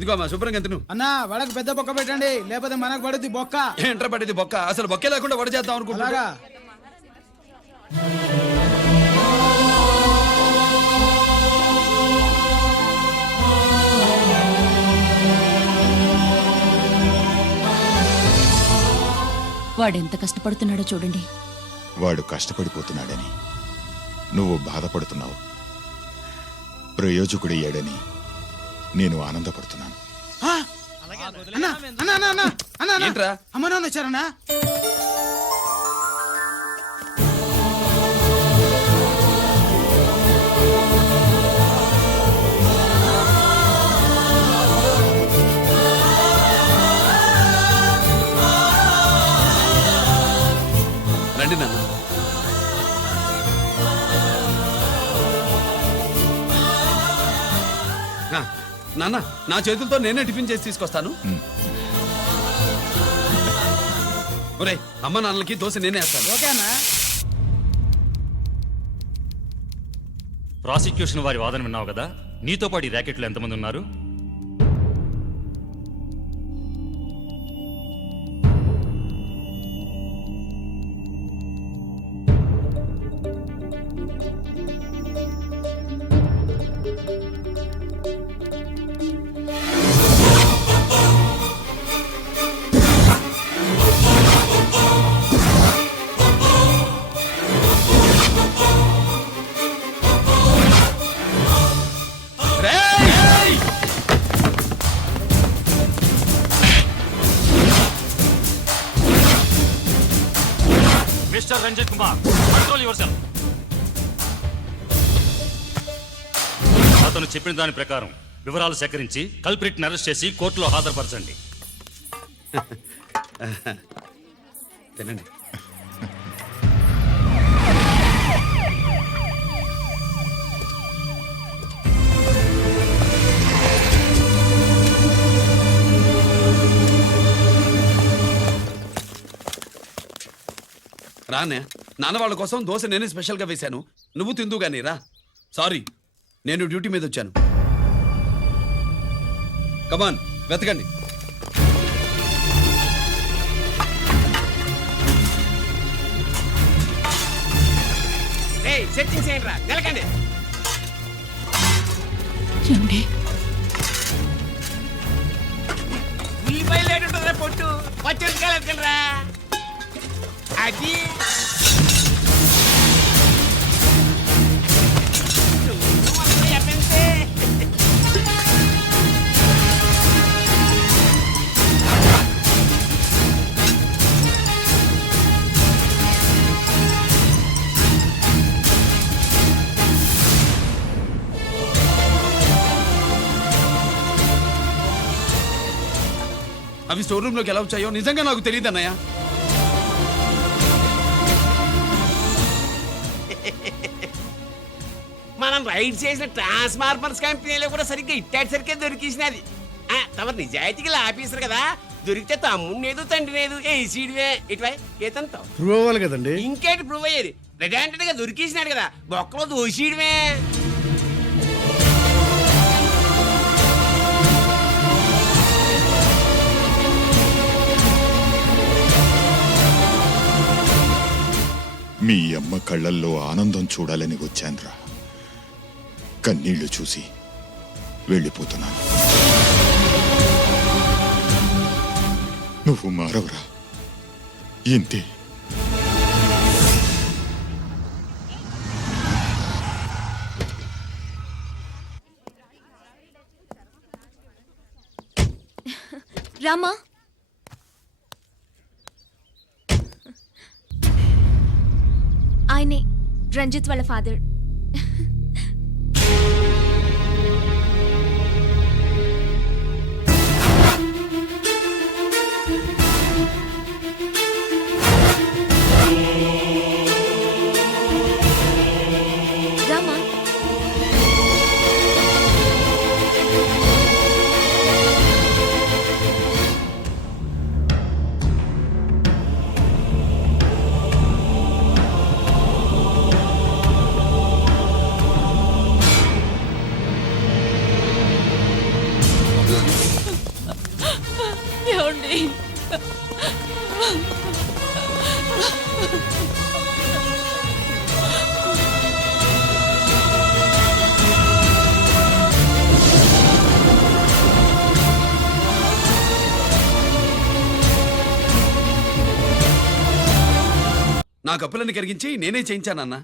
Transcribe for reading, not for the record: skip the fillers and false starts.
ఇదిగో మా శుభ్రంగా తిను. అన్నా వడకు పెద్ద బొక్క పెట్టండి, లేకపోతే మనకు పడుద్ది బొక్క. ఏంట్రా పడేది బొక్క? అసలు బొక్కే లేకుండా వడ చేద్దాం అనుకుంటున్నారా? వాడెంత కష్టపడుతున్నాడో చూడండి. వాడు కష్టపడిపోతున్నాడని నువ్వు బాధపడుతున్నావు, ప్రయోజకుడయ్యాడని నేను ఆనందపడుతున్నాను. ఏంట్రా? అమ్మ నాన్న వచ్చారన్నా? రండి నాన్న. నాన్న, నా చేతులతో నేనే టిఫిన్ చేసి తీసుకొస్తాను. ఒరే, అమ్మ నాన్నలకి దోశ నేనే వేస్తాను. ఓకే అన్నా. ప్రాసిక్యూషన్ వారి వాదన విన్నావు కదా. నీతో పాటు ఈ ర్యాకెట్లో ఎంతమంది ఉన్నారు? Mister Ranjit Kumar, control yourself. అతను చెప్పిన దాని ప్రకారం వివరాలు సేకరించి కల్ప్రిట్ అరెస్ట్ చేసి కోర్టులో హాజరుపరచండి. తినండి. రానే, నాన్న వాళ్ళ కోసం దోశ నేనే స్పెషల్గా వేశాను. నువ్వు తిందు గానీ రా. సారీ, నేను డ్యూటీ మీద వచ్చాను. కమాన్, వెతకండి. సెట్టింగ్ చేయండి రా, నిలకండి. ఉల్లిపాయలు లేటుంటుందిరా పొట్టు, పచ్చిమిరపకాయలు ఎత్తుకండి రా. అది అవి స్టోర్ రూమ్ లోకి ఎలా వచ్చాయో నిజంగా నాకు తెలియదు అన్నయ్య. మనం రైడ్ చేసిన ట్రాన్స్ఫార్మర్స్ కంపెనీలో కూడా సరిగ్గా ఇట్టాడు సరిగ్గా దొరికేసినది. తమ నిజాయితీగా ఆఫీసర్ కదా, దొరికితే తమ్ముడు తండ్రి లేదు ఏసీడివే ఇటువై ఏతంతో ప్రూవ్ అవ్వాలి కదండి. ఇంకేంటి ప్రూవ్ అయ్యేది? రెడ్ గా దొరికేసినాడు కదా, బొక్కలో దోషీడమే. మీ అమ్మ కళ్ళల్లో ఆనందం చూడాలని వచ్చాన్రా. కన్నీళ్లు చూసి వెళ్ళిపోతున్నాను. నువ్వు మారవురా, ఇంతే. రామా, ఆయనే రంజిత్ వాళ్ళ ఫాదర్. రామా, వదిలేయండి. నా కప్పులని కరిగించి నేనే చేయించానన్నా.